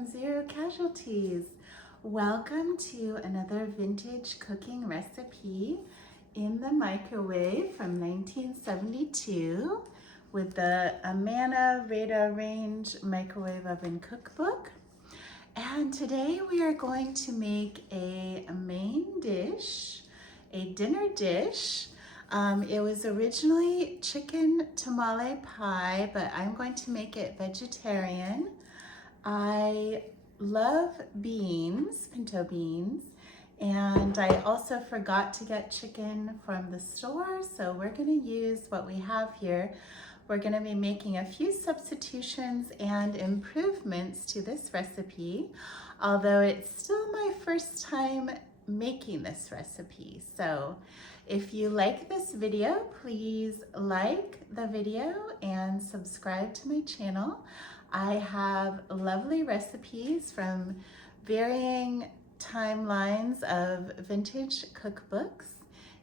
from Zero Casualties. Welcome to another vintage cooking recipe in the microwave from 1972 with the Amana Radarange microwave oven cookbook. And today we are going to make a main dish, a dinner dish. It was originally chicken tamale pie, but I'm going to make it vegetarian. I love beans, pinto beans, and I also forgot to get chicken from the store, so we're going to use what we have here. We're going to be making a few substitutions and improvements to this recipe, although it's still my first time making this recipe. So if you like this video, please like the video and subscribe to my channel. I have lovely recipes from varying timelines of vintage cookbooks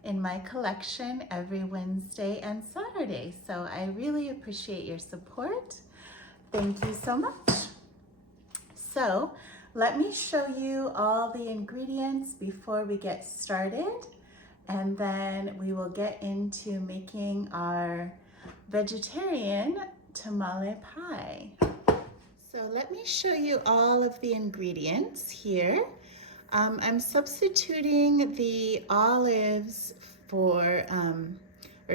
in my collection every Wednesday and Saturday. So I really appreciate your support. Thank you so much. So let me show you all the ingredients before we get started, and then we will get into making our vegetarian tamale pie. So let me show you all of the ingredients here. I'm substituting the olives for,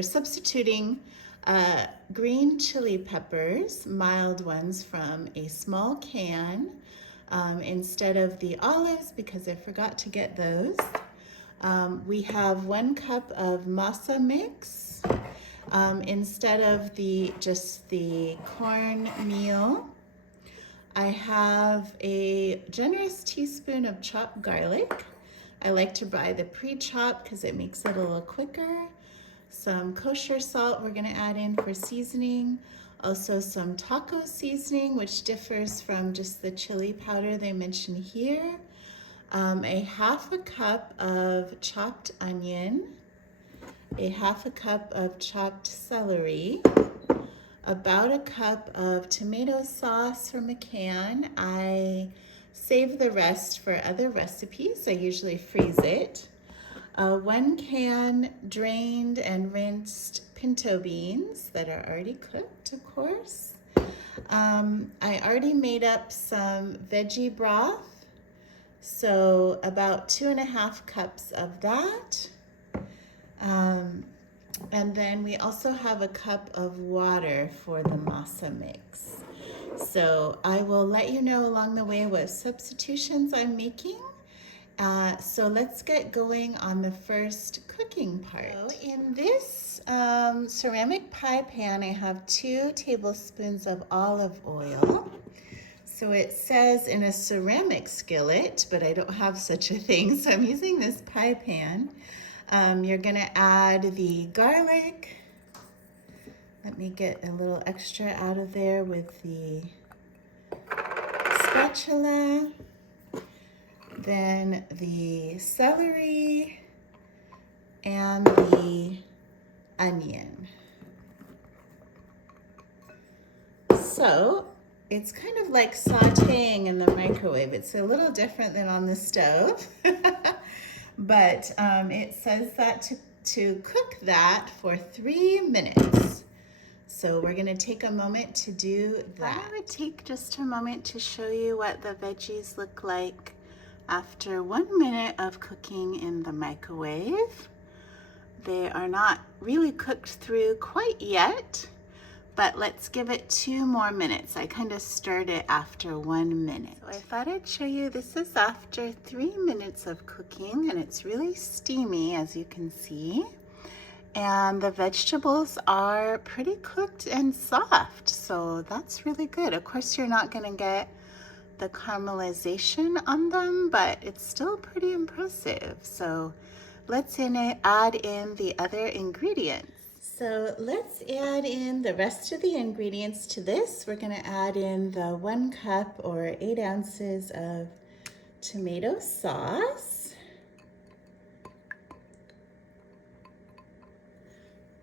substituting green chili peppers, mild ones, from a small can instead of the olives because I forgot to get those. We have 1 cup of masa mix instead of just the cornmeal. I have a generous teaspoon of chopped garlic. I like to buy the pre-chopped because it makes it a little quicker. Some kosher salt we're going to add in for seasoning. Also some taco seasoning, which differs from just the chili powder they mention here. A 1/2 cup of chopped onion. A 1/2 cup of chopped celery. About 1 cup of tomato sauce from a can. I save the rest for other recipes. I usually freeze it. 1 can drained and rinsed pinto beans that are already cooked, of course. I already made up some veggie broth, so about 2.5 cups of that. And then we also have 1 cup of water for the masa mix. So I will let you know along the way what substitutions I'm making. So let's get going on the first cooking part. So in this ceramic pie pan, I have 2 tablespoons of olive oil. So it says in a ceramic skillet, but I don't have such a thing, so I'm using this pie pan. You're gonna add the garlic. Let me get a little extra out of there with the spatula. Then the celery and the onion. So it's kind of like sauteing in the microwave. It's a little different than on the stove. But it says that to cook that for 3 minutes. So we're gonna take a moment to do that. I would take just a moment to show you what the veggies look like after 1 minute of cooking in the microwave. They are not really cooked through quite yet, but let's give it 2 more minutes. I kind of stirred it after 1 minute. So I thought I'd show you, this is after 3 minutes of cooking, and it's really steamy, as you can see. And the vegetables are pretty cooked and soft, so that's really good. Of course, you're not gonna get the caramelization on them, but it's still pretty impressive. So let's add in the other ingredients. So let's add in the rest of the ingredients to this. We're gonna add in the 1 cup or 8 ounces of tomato sauce.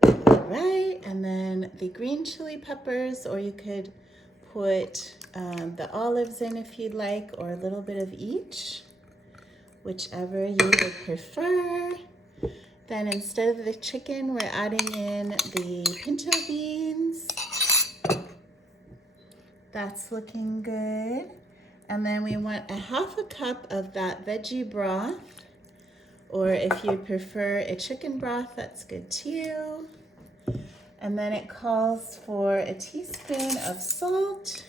All right, and then the green chili peppers, or you could put the olives in if you'd like, or a little bit of each, whichever you would prefer. Then instead of the chicken, we're adding in the pinto beans. That's looking good. And then we want a half a cup of that veggie broth, or if you prefer a chicken broth, that's good too. And then it calls for a teaspoon of salt.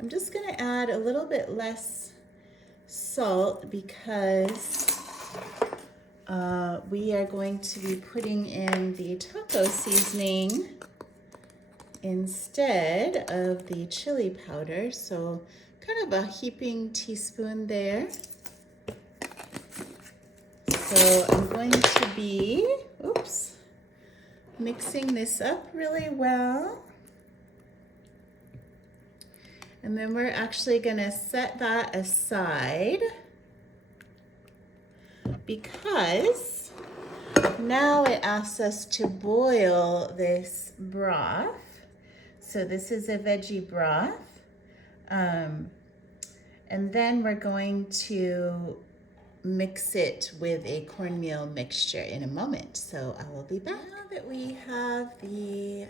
I'm just gonna add a little bit less salt because we are going to be putting in the taco seasoning instead of the chili powder. So kind of a heaping teaspoon there. So I'm going to be, mixing this up really well. And then we're actually gonna set that aside because now it asks us to boil this broth. So this is a veggie broth. And then we're going to mix it with a cornmeal mixture in a moment. So I will be back. Now that we have the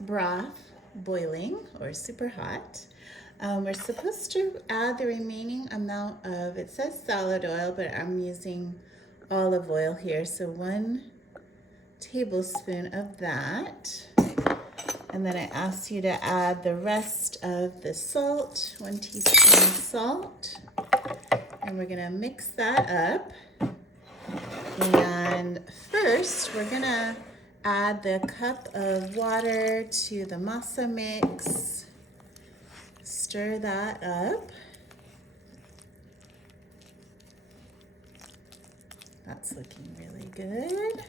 broth boiling or super hot, we're supposed to add the remaining amount of, it says salad oil, but I'm using olive oil here. So 1 tablespoon of that. And then I ask you to add the rest of the salt, 1 teaspoon of salt. And we're gonna mix that up. And first, we're gonna add the cup of water to the masa mix. Stir that up. That's looking really good.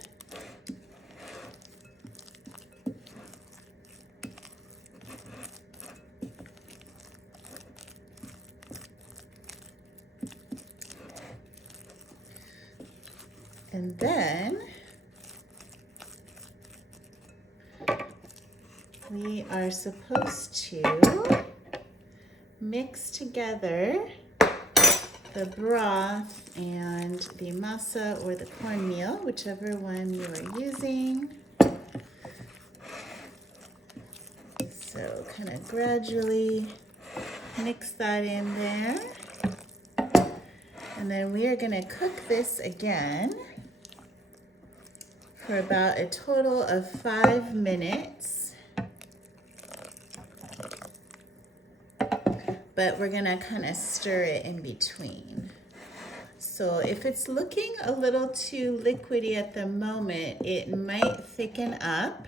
And then we are supposed to mix together the broth and the masa or the cornmeal, whichever one you are using. So kind of gradually mix that in there. And then we are going to cook this again for about a total of 5 minutes. But we're gonna kind of stir it in between. So if it's looking a little too liquidy at the moment, it might thicken up.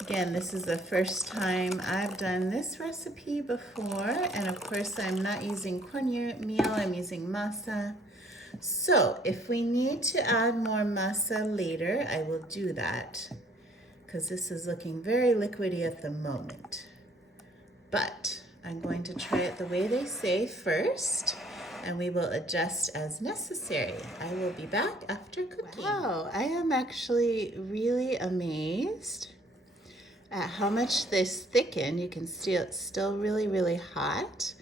Again, this is the first time I've done this recipe before, and of course I'm not using cornmeal, I'm using masa. So if we need to add more masa later, I will do that, because this is looking very liquidy at the moment. But I'm going to try it the way they say first, and we will adjust as necessary. I will be back after cooking. Wow, I am actually really amazed at how much this thickened. You can see it's still really, really hot,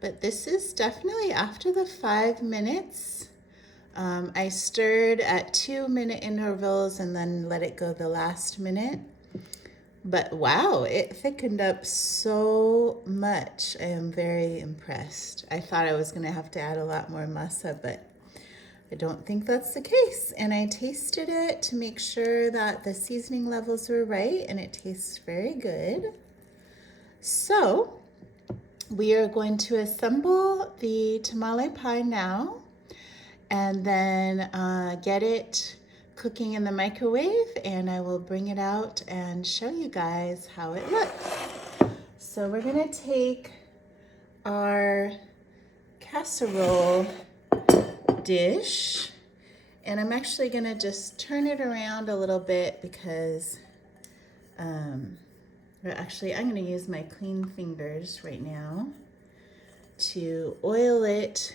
but this is definitely after the 5 minutes. I stirred at 2-minute intervals and then let it go the last minute. But wow, it thickened up so much. I am very impressed. I thought I was gonna have to add a lot more masa, but I don't think that's the case. And I tasted it to make sure that the seasoning levels were right, and it tastes very good. So we are going to assemble the tamale pie now, and then get it cooking in the microwave, and I will bring it out and show you guys how it looks. So we're gonna take our casserole dish, and I'm actually gonna just turn it around a little bit because I'm gonna use my clean fingers right now to oil it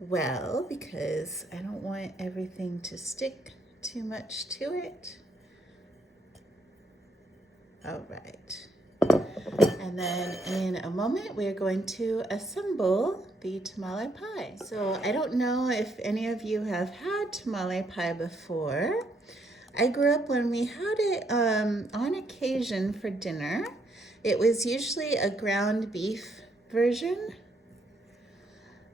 well, because I don't want everything to stick too much to it. All right. And then in a moment, we're going to assemble the tamale pie. So I don't know if any of you have had tamale pie before. I grew up when we had it on occasion for dinner. It was usually a ground beef version,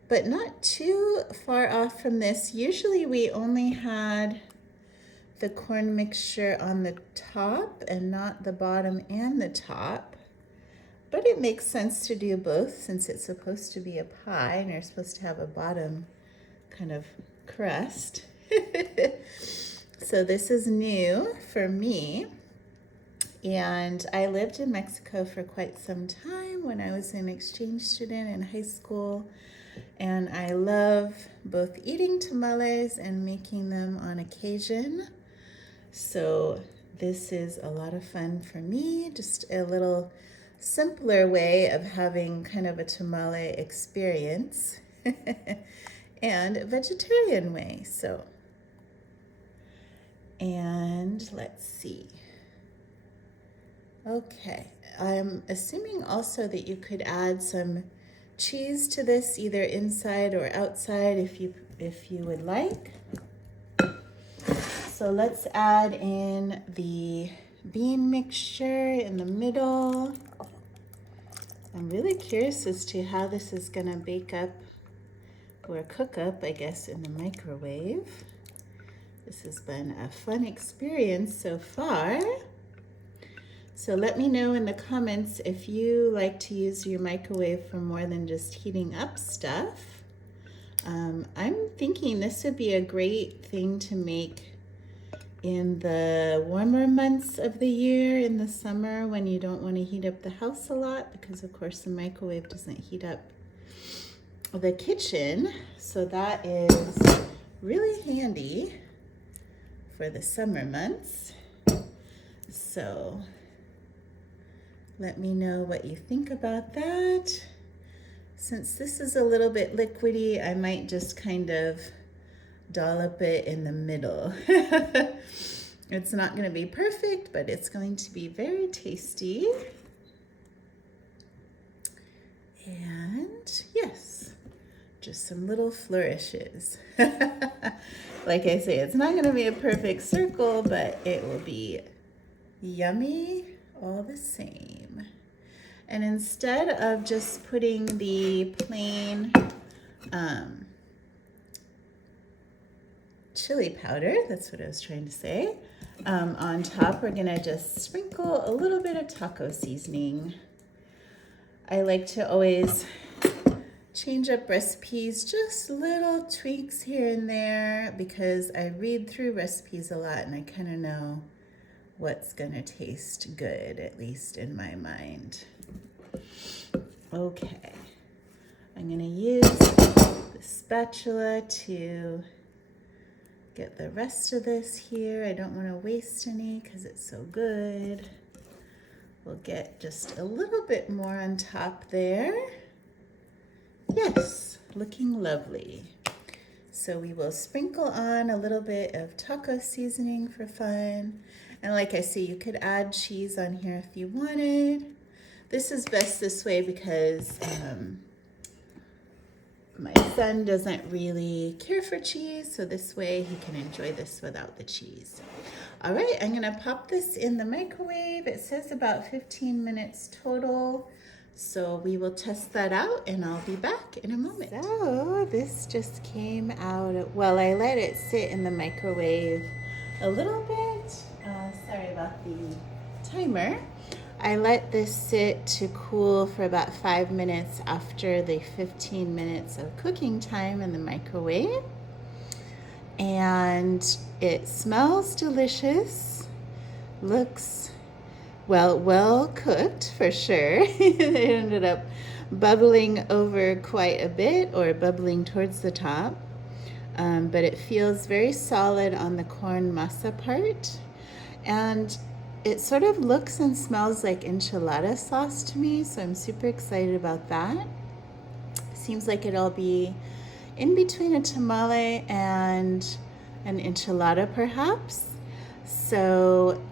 but not too far off from this. Usually we only had the corn mixture on the top and not the bottom and the top. But it makes sense to do both since it's supposed to be a pie and you're supposed to have a bottom kind of crust. So this is new for me. And I lived in Mexico for quite some time when I was an exchange student in high school. And I love both eating tamales and making them on occasion. So this is a lot of fun for me, just a little simpler way of having kind of a tamale experience and a vegetarian way. So, and let's see. Okay, I'm assuming also that you could add some cheese to this, either inside or outside if you would like. So let's add in the bean mixture in the middle. I'm really curious as to how this is gonna bake up or cook up, I guess, in the microwave. This has been a fun experience so far. So let me know in the comments if you like to use your microwave for more than just heating up stuff. I'm thinking this would be a great thing to make in the warmer months of the year, in the summer when you don't want to heat up the house a lot, because of course the microwave doesn't heat up the kitchen. So that is really handy for the summer months. So let me know what you think about that. Since this is a little bit liquidy, I might just kind of dollop it in the middle. It's not going to be perfect, but it's going to be very tasty. And yes, just some little flourishes. Like I say, it's not going to be a perfect circle, but it will be yummy all the same. And instead of just putting the plain chili powder, that's what I was trying to say, on top, we're gonna just sprinkle a little bit of taco seasoning. I like to always change up recipes, just little tweaks here and there, because I read through recipes a lot and I kind of know what's gonna taste good, at least in my mind. Okay, I'm gonna use the spatula to get the rest of this here. I don't want to waste any because it's so good. We'll get just a little bit more on top there. Yes, looking lovely. So we will sprinkle on a little bit of taco seasoning for fun. And like I say, you could add cheese on here if you wanted. This is best this way because my son doesn't really care for cheese, so this way he can enjoy this without the cheese. All right, I'm gonna pop this in the microwave. It says about 15 minutes total, so we will test that out and I'll be back in a moment. So this just came out, well, I let it sit in the microwave a little bit. Sorry about the timer. I let this sit to cool for about 5 minutes after the 15 minutes of cooking time in the microwave. And it smells delicious, looks, well cooked for sure. It ended up bubbling over quite a bit, or bubbling towards the top. But it feels very solid on the corn masa part. And it sort of looks and smells like enchilada sauce to me, so I'm super excited about that. Seems like it'll be in between a tamale and an enchilada perhaps. So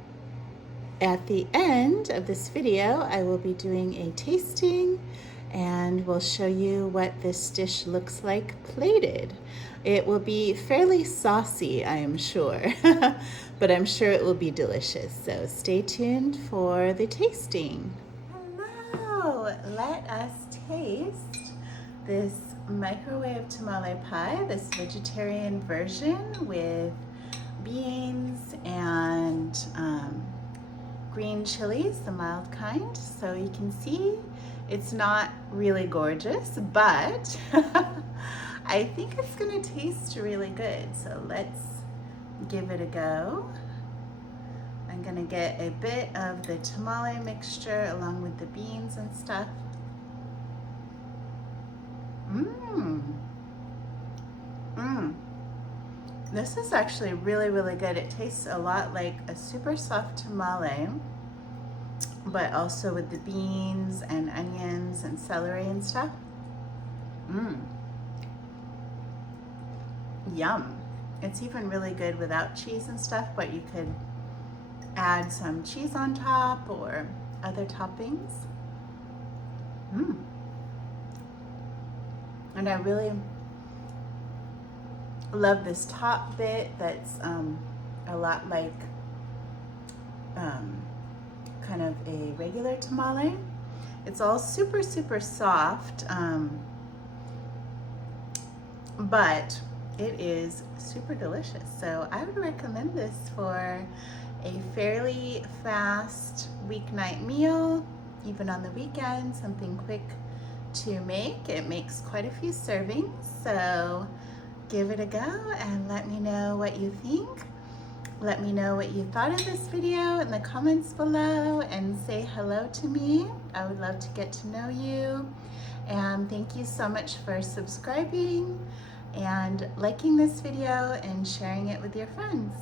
At the end of this video, I will be doing a tasting and we'll show you what this dish looks like plated. It will be fairly saucy, I am sure, but I'm sure it will be delicious. So stay tuned for the tasting. Hello, let us taste this microwave tamale pie, this vegetarian version with beans and green chilies, the mild kind. So you can see it's not really gorgeous, but I think it's gonna taste really good. So let's give it a go. I'm gonna get a bit of the tamale mixture along with the beans and stuff. This is actually really, really good. It tastes a lot like a super soft tamale, but also with the beans and onions and celery and stuff. Yum. It's even really good without cheese and stuff, but you could add some cheese on top or other toppings. And I really love this top bit that's a lot like kind of a regular tamale. It's all super, super soft, but it is super delicious. So I would recommend this for a fairly fast weeknight meal, even on the weekend, something quick to make. It makes quite a few servings, so give it a go and let me know what you think. Let me know what you thought of this video in the comments below and say hello to me. I would love to get to know you. And thank you so much for subscribing and liking this video and sharing it with your friends.